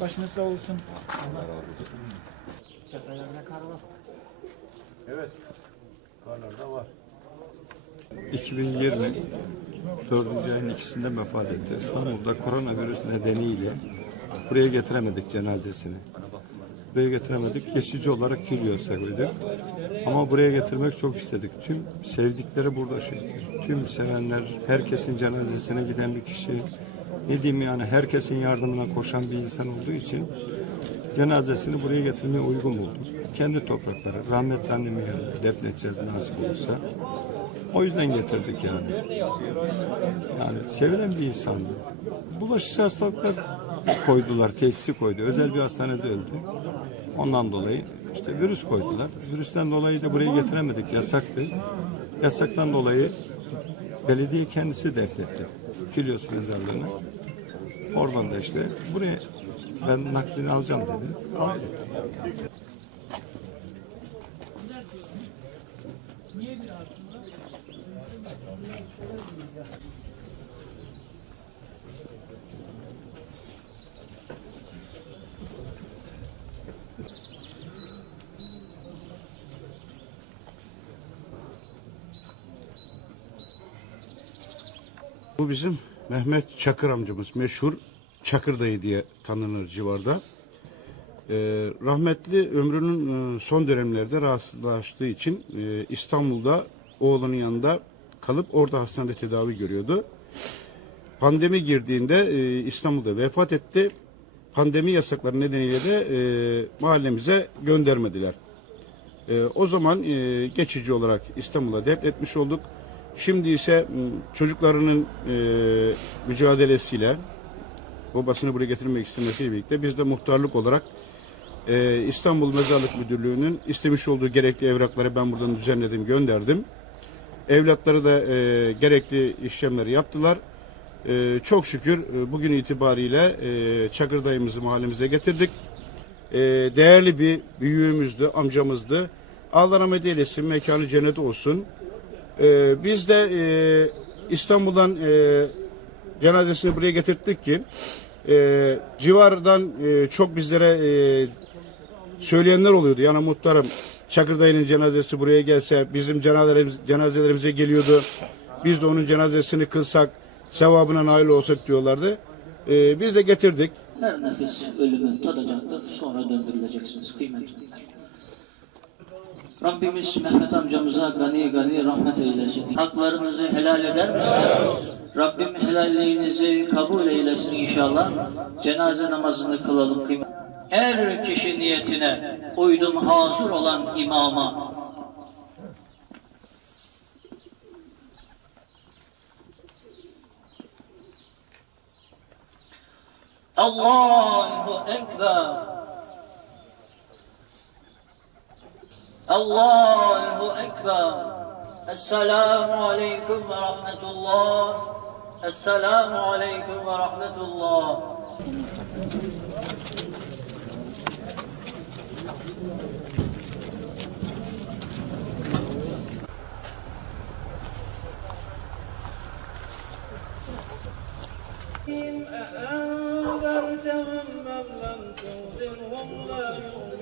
Başınız sağ olsun. Evet. Karlarda var. 2020 dördüncü ayın ikisinde vefat etti. İstanbul'da koronavirüs nedeniyle buraya getiremedik cenazesini. Buraya getiremedik. Geçici olarak Kilyos'a koyduk. Ama buraya getirmek çok istedik. Tüm sevdikleri burada şey. Tüm sevenler, herkesin cenazesine giden bir kişi. Ne diyeyim yani herkesin yardımına koşan bir insan olduğu için cenazesini buraya getirmeye uygun buldum. Kendi toprakları, rahmetli annemi yani defnedeceğiz nasip olursa. O yüzden getirdik yani. Yani sevilen bir insandı. Bulaşıcı hastalıklar koydular, tesisi koydu. Özel bir hastanede öldü. Ondan dolayı işte virüs koydular. Virüsten dolayı da buraya getiremedik. Yasaktı. Yasaktan dolayı belediye kendisi defnetti. Kilyos mezarlığına. Oradan da işte buraya ben naklini alacağım dedi. Aldık. Bu bizim Mehmet Çakır amcamız. Meşhur Çakır dayı diye tanınır civarda. Ee, rahmetli ömrünün e, son dönemlerde rahatsızlaştığı için e, İstanbul'da oğlunun yanında kalıp orada hastanede tedavi görüyordu. Pandemi girdiğinde e, İstanbul'da vefat etti. Pandemi yasakları nedeniyle de e, mahallemize göndermediler. E, o zaman e, geçici olarak İstanbul'a defnetmiş olduk. Şimdi ise çocuklarının e, mücadelesiyle babasını buraya getirmek istemesiyle birlikte biz de muhtarlık olarak e, İstanbul Mezarlık Müdürlüğü'nün istemiş olduğu gerekli evrakları ben buradan düzenledim, gönderdim. Evlatları da e, gerekli işlemleri yaptılar. E, çok şükür bugün itibariyle e, Çakır dayımızı mahallemize getirdik. E, değerli bir büyüğümüzdü, amcamızdı. Allah rahmet eylesin, mekanı cennet olsun. E, biz de e, İstanbul'dan e, cenazesini buraya getirttik ki e, civardan e, çok bizlere e, söyleyenler oluyordu. Yani muhtarım Çakır dayının cenazesi buraya gelse bizim cenazelerimiz, cenazelerimize geliyordu. Biz de onun cenazesini kılsak sevabına nail olsak diyorlardı. E, biz de getirdik. Her nefes ölümü tadacaktır, sonra döndürüleceksiniz kıymetliler. Rabbimiz Mehmet amcamıza gani gani rahmet eylesin. Haklarınızı helal eder misiniz? Rabbim helalliğinizi kabul eylesin inşallah. Cenaze namazını kılalım kıymet. Her kişi niyetine uydum hazır olan imama. Allahu Ekber. الله أكبر. السلام عليكم ورحمة الله. السلام عليكم ورحمة الله. أأنذرتهم من لم تنذرهم لا يؤمنون.